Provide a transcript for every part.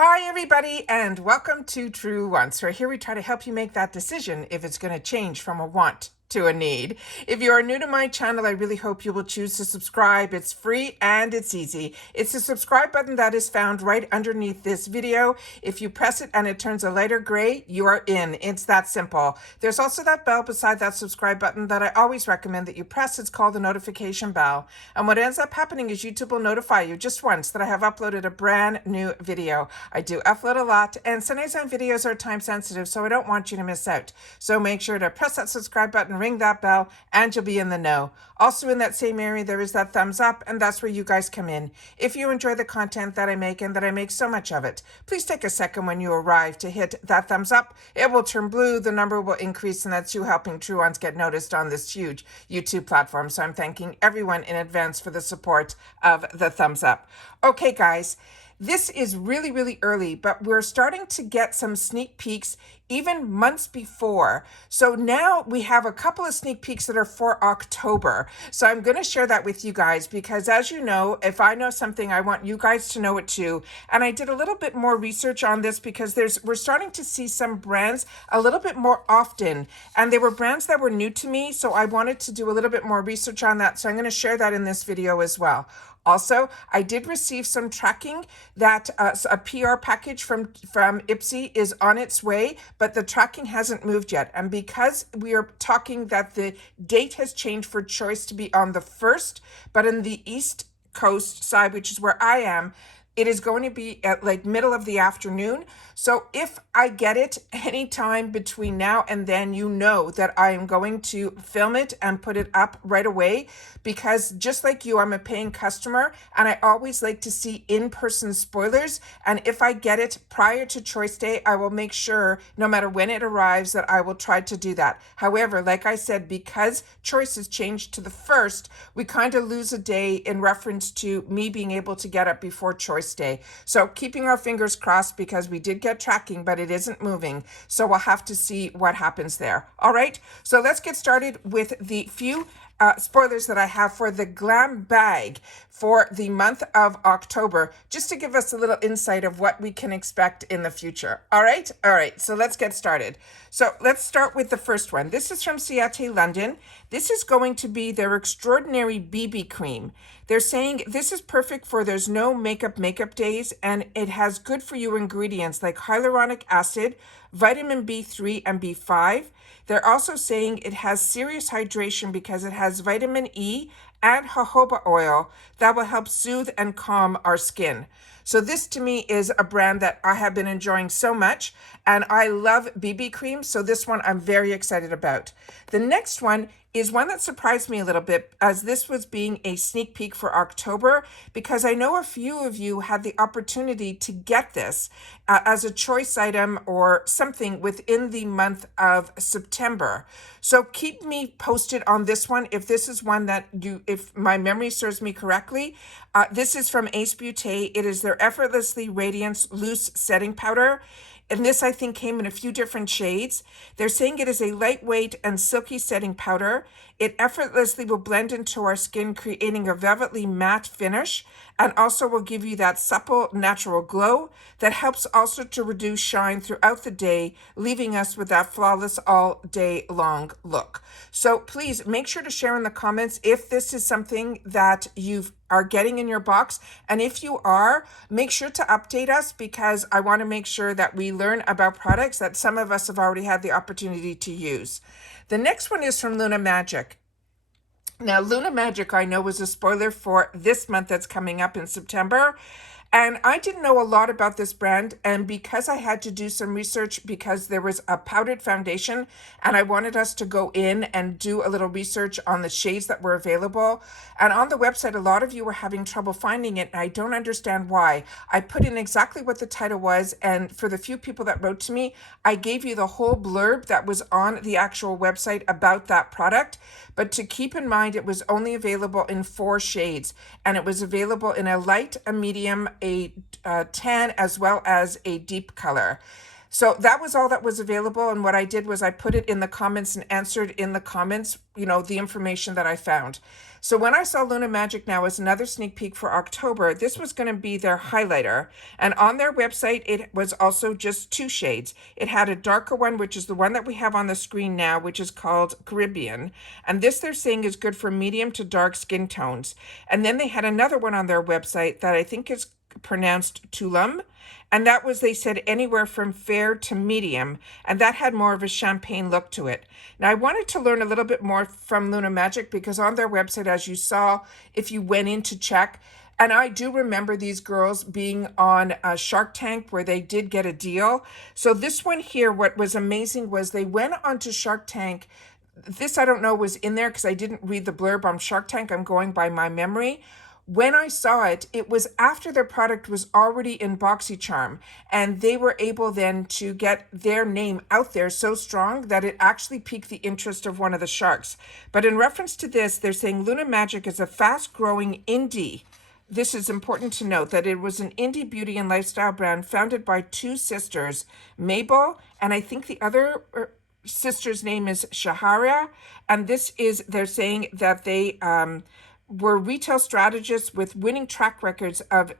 Hi everybody and welcome to True Wants, where here we try to help you make that decision if it's going to change from a want to a need. If you are new to my channel, I really hope you will choose to subscribe. It's free and it's easy. It's the subscribe button that is found right underneath this video. If you press it and it turns a lighter gray, you are in. It's that simple. There's also that bell beside that subscribe button that I always recommend that you press. It's called the notification bell. And what ends up happening is YouTube will notify you just once that I have uploaded a brand new video. I do upload a lot, and sometimes my videos are time sensitive, so I don't want you to miss out. So make sure to press that subscribe button, ring that bell, and you'll be in the know. Also in that same area, there is that thumbs up, and that's where you guys come in. If you enjoy the content that I make, and that I make so much of it, please take a second when you arrive to hit that thumbs up. It will turn blue, the number will increase, and that's you helping True Ones get noticed on this huge YouTube platform. So I'm thanking everyone in advance for the support of the thumbs up. Okay, guys. This is really, really early, but we're starting to get some sneak peeks even months before. So now we have a couple of sneak peeks that are for October. So I'm going to share that with you guys because, as you know, if I know something, I want you guys to know it too. And I did a little bit more research on this because we're starting to see some brands a little bit more often. And they were brands that were new to me, so I wanted to do a little bit more research on that. So I'm going to share that in this video as well. Also, I did receive some tracking that a PR package from IPSY is on its way, but the tracking hasn't moved yet. And because we are talking that the date has changed for choice to be on the 1st, but in the East Coast side, which is where I am, it is going to be at like middle of the afternoon. So if I get it anytime between now and then, you know that I am going to film it and put it up right away, because just like you, I'm a paying customer and I always like to see in-person spoilers. And if I get it prior to choice day, I will make sure no matter when it arrives that I will try to do that. However, like I said, because choice has changed to the 1st, we kind of lose a day in reference to me being able to get up before choice day. So keeping our fingers crossed, because we did get tracking, but it isn't moving. So we'll have to see what happens there. All right. So let's get started with the few spoilers that I have for the GLAMBAG for the month of October, just to give us a little insight of what we can expect in the future. All right. All right. So let's get started. So let's start with the first one. This is from Ciate London. This is going to be their extraordinary BB cream. They're saying this is perfect for there's no makeup days, and it has good for you ingredients like hyaluronic acid, vitamin B3 and B5. They're also saying it has serious hydration because it has vitamin E and jojoba oil that will help soothe and calm our skin. So this to me is a brand that I have been enjoying so much, and I love BB cream. So this one I'm very excited about. The next one is one that surprised me a little bit, as this was being a sneak peek for October, because I know a few of you had the opportunity to get this as a choice item or something within the month of September. So keep me posted on this one if this is one that if my memory serves me correctly. This is from Ace Beauté. It is their Effortlessly Radiance Loose Setting Powder. And this, I think, came in a few different shades. They're saying it is a lightweight and silky setting powder. It effortlessly will blend into our skin, creating a velvety matte finish, and also will give you that supple, natural glow that helps also to reduce shine throughout the day, leaving us with that flawless all day long look. So please make sure to share in the comments if this is something that you are getting in your box. And if you are, make sure to update us, because I want to make sure that we learn about products that some of us have already had the opportunity to use. The next one is from Luna Magic. Now, Luna Magic, I know, was a spoiler for this month that's coming up in September. And I didn't know a lot about this brand, and because I had to do some research, because there was a powdered foundation and I wanted us to go in and do a little research on the shades that were available. And on the website, a lot of you were having trouble finding it, and I don't understand why. I put in exactly what the title was, and for the few people that wrote to me, I gave you the whole blurb that was on the actual website about that product. But to keep in mind, it was only available in 4 shades, and it was available in a light, a medium, a tan, as well as a deep color. So that was all that was available. And what I did was I put it in the comments and answered in the comments, the information that I found. So when I saw Luna Magic now as another sneak peek for October, this was going to be their highlighter. And on their website, it was also just 2 shades. It had a darker one, which is the one that we have on the screen now, which is called Caribbean. And this they're saying is good for medium to dark skin tones. And then they had another one on their website that I think is pronounced Tulum. And that was, they said, anywhere from fair to medium. And that had more of a champagne look to it. Now, I wanted to learn a little bit more from Luna Magic because on their website, as you saw, if you went in to check, and I do remember these girls being on Shark Tank where they did get a deal. So this one here, what was amazing was they went onto Shark Tank. This, I don't know, was in there because I didn't read the blurb on Shark Tank. I'm going by my memory. When I saw it, it was after their product was already in BoxyCharm, and they were able then to get their name out there so strong that it actually piqued the interest of one of the sharks. But in reference to this, they're saying Luna Magic is a fast-growing indie. This is important to note that it was an indie beauty and lifestyle brand founded by 2 sisters, Mabel, and I think the other sister's name is Shahara. And this is, they're saying that they were retail strategists with winning track records of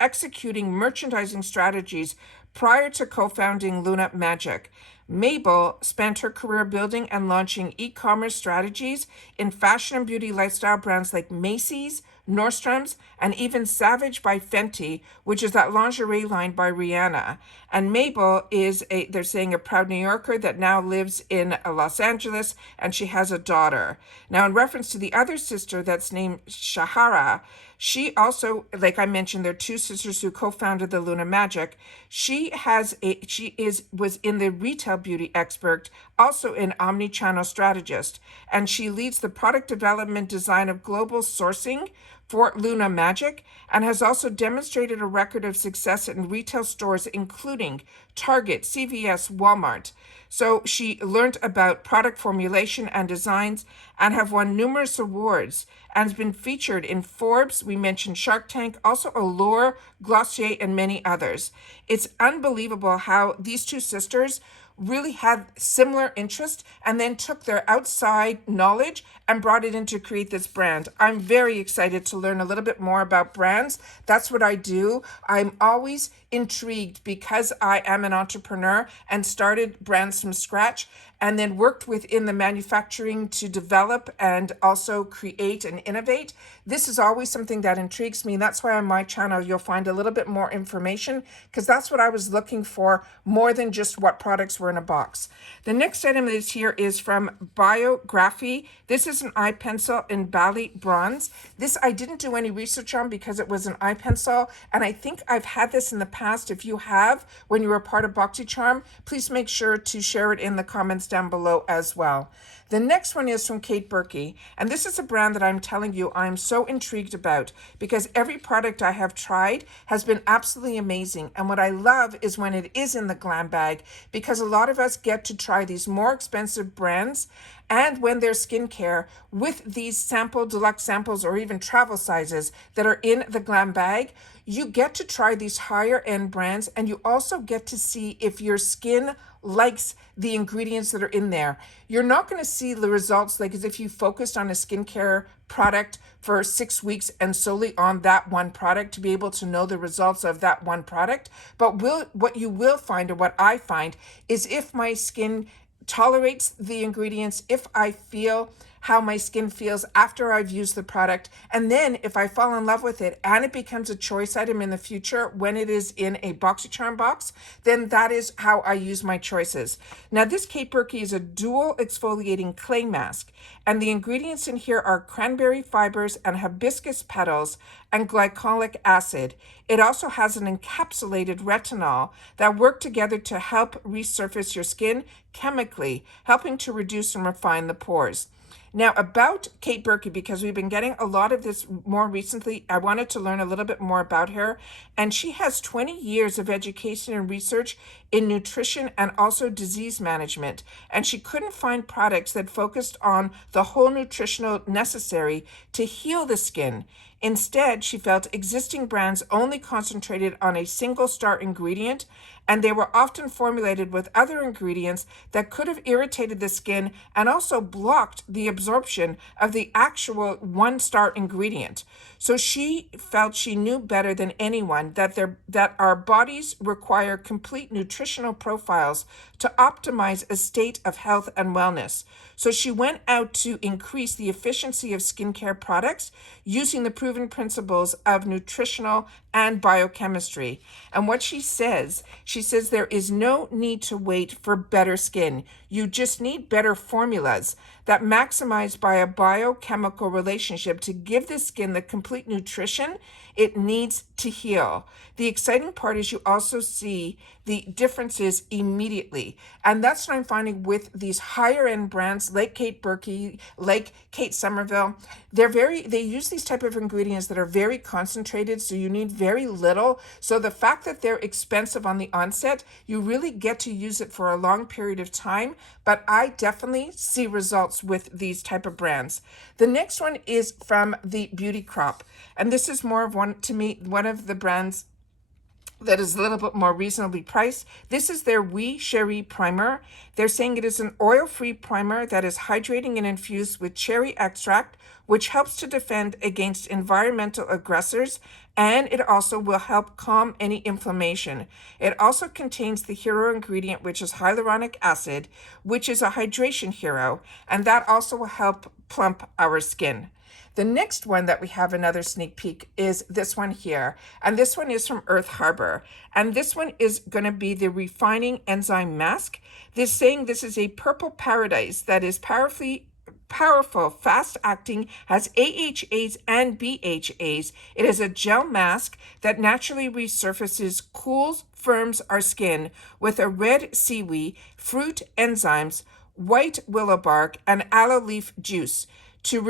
executing merchandising strategies prior to co-founding Luna Magic. Mabel spent her career building and launching e-commerce strategies in fashion and beauty lifestyle brands like Macy's, Nordstrom's, and even Savage by Fenty, which is that lingerie line by Rihanna. And Mabel is, they're saying, a proud New Yorker that now lives in Los Angeles, and she has a daughter. Now, in reference to the other sister that's named Shahara, she also, like I mentioned, they're 2 sisters who co-founded the Luna Magic. She was in the retail beauty expert, also an omni-channel strategist, and she leads the product development design of global sourcing for Luna Magic and has also demonstrated a record of success in retail stores, including Target, CVS, Walmart. So she learned about product formulation and designs and have won numerous awards and has been featured in Forbes. We mentioned Shark Tank, also Allure, Glossier, and many others. It's unbelievable how these 2 sisters really had similar interest and then took their outside knowledge and brought it in to create this brand. I'm very excited to learn a little bit more about brands. That's what I do. I'm always intrigued because I am an entrepreneur and started brands from scratch and then worked within the manufacturing to develop and also create and innovate. This is always something that intrigues me. And that's why on my channel, you'll find a little bit more information because that's what I was looking for more than just what products were in a box. The next item that is here is from Biography. This is an eye pencil in Bali Bronze. This I didn't do any research on because it was an eye pencil. And I think I've had this in the past. If you have, when you were part of BoxyCharm, please make sure to share it in the comments down below as well. The next one is from Kate Berkey, and this is a brand that I'm telling you I'm so intrigued about because every product I have tried has been absolutely amazing. And what I love is when it is in the glam bag because a lot of us get to try these more expensive brands and when they're skincare with these sample, deluxe samples, or even travel sizes that are in the glam bag, you get to try these higher end brands and you also get to see if your skin likes the ingredients that are in there. You're not going to see the results like as if you focused on a skincare product for 6 weeks and solely on that one product to be able to know the results of that one product. But what you will find, or what I find, is if my skin tolerates the ingredients, if I feel how my skin feels after I've used the product, and then if I fall in love with it and it becomes a choice item in the future when it is in a BoxyCharm box, then that is how I use my choices. Now this Kate Berkey is a dual exfoliating clay mask, and the ingredients in here are cranberry fibers and hibiscus petals and glycolic acid. It also has an encapsulated retinol that work together to help resurface your skin chemically, helping to reduce and refine the pores. Now about Kate Berkey, because we've been getting a lot of this more recently, I wanted to learn a little bit more about her. And she has 20 years of education and research in nutrition and also disease management. And she couldn't find products that focused on the whole nutritional necessary to heal the skin. Instead, she felt existing brands only concentrated on a single star ingredient, and they were often formulated with other ingredients that could have irritated the skin and also blocked the absorption of the actual one-star ingredient. So she felt she knew better than anyone that our bodies require complete nutritional profiles to optimize a state of health and wellness. So she went out to increase the efficiency of skincare products using the proven principles of nutritional and biochemistry. And what she says there is no need to wait for better skin. You just need better formulas that maximize by a biochemical relationship to give the skin the complete nutrition it needs to heal. The exciting part is you also see the differences immediately. And that's what I'm finding with these higher end brands like Kate Berkey, like Kate Somerville. They use these type of ingredients that are very concentrated, so you need very little. So the fact that they're expensive on the onset, you really get to use it for a long period of time. But I definitely see results with these type of brands. The next one is from the Beauty Crop. And this is more of one of the brands that is a little bit more reasonably priced. This is their Oui Cherie Primer. They're saying it is an oil-free primer that is hydrating and infused with cherry extract, which helps to defend against environmental aggressors, and it also will help calm any inflammation. It also contains the hero ingredient, which is hyaluronic acid, which is a hydration hero, and that also will help plump our skin. The next one that we have another sneak peek is this one here. And this one is from Earth Harbor. And this one is going to be the Refining Enzyme Mask. This saying this is a purple paradise that is powerful, fast-acting, has AHAs and BHAs. It is a gel mask that naturally resurfaces, cools, firms our skin with a red seaweed, fruit enzymes, white willow bark, and aloe leaf juice to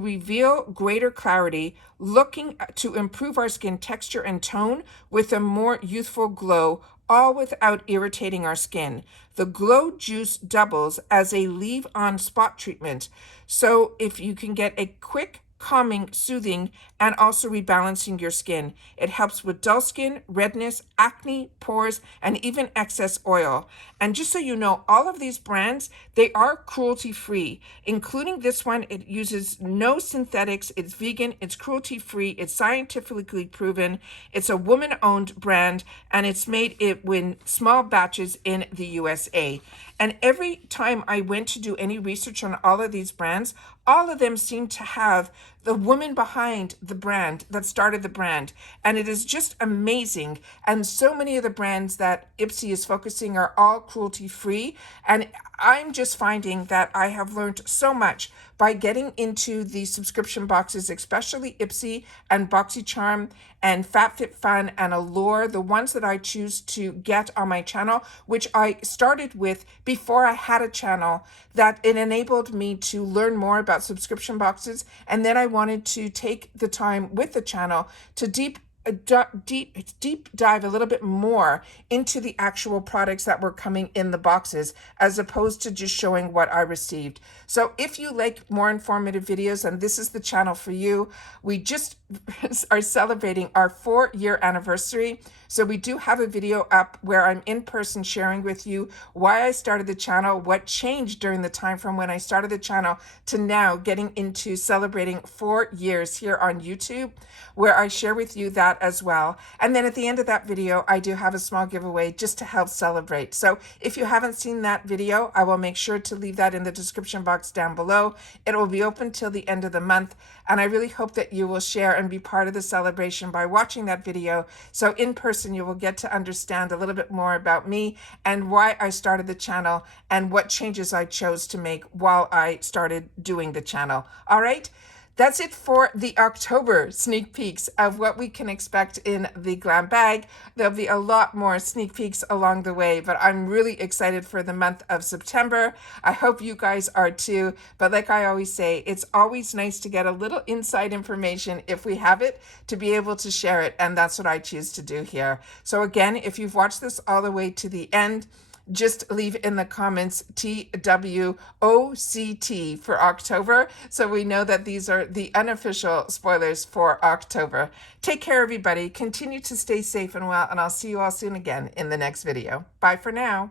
reveal greater clarity, looking to improve our skin texture and tone with a more youthful glow, all without irritating our skin. The Glow Juice doubles as a leave-on spot treatment. So if you can get a quick, calming, soothing, and also rebalancing your skin. It helps with dull skin, redness, acne, pores, and even excess oil. And just so you know, all of these brands, they are cruelty-free, including this one. It uses no synthetics. It's vegan. It's cruelty-free. It's scientifically proven. It's a woman-owned brand, and it's made in small batches in the USA. And every time I went to do any research on all of these brands, all of them seem to have the woman behind the brand that started the brand. And it is just amazing. And so many of the brands that IPSY is focusing are all cruelty-free. And I'm just finding that I have learned so much by getting into the subscription boxes, especially IPSY and BoxyCharm and FabFitFun and Allure, the ones that I choose to get on my channel, which I started with before I had a channel, that it enabled me to learn more about subscription boxes. And then I wanted to take the time with the channel to deep dive a little bit more into the actual products that were coming in the boxes, as opposed to just showing what I received. So if you like more informative videos, and this is the channel for you, we just are celebrating our 4-year anniversary. So we do have a video up where I'm in person sharing with you why I started the channel, what changed during the time from when I started the channel to now getting into celebrating 4 years here on YouTube, where I share with you that as well. And then at the end of that video, I do have a small giveaway just to help celebrate. So if you haven't seen that video, I will make sure to leave that in the description box down below. It will be open till the end of the month. And I really hope that you will share and be part of the celebration by watching that video. So in person, you will get to understand a little bit more about me and why I started the channel and what changes I chose to make while I started doing the channel. All right. That's it for the October sneak peeks of what we can expect in the Glam Bag. There'll be a lot more sneak peeks along the way, but I'm really excited for the month of September. I hope you guys are too. But like I always say, it's always nice to get a little inside information if we have it, to be able to share it. And that's what I choose to do here. So again, if you've watched this all the way to the end, just leave in the comments TWOCT for October, so we know that these are the unofficial spoilers for October. Take care, everybody. Continue to stay safe and well, and I'll see you all soon again in the next video. Bye for now.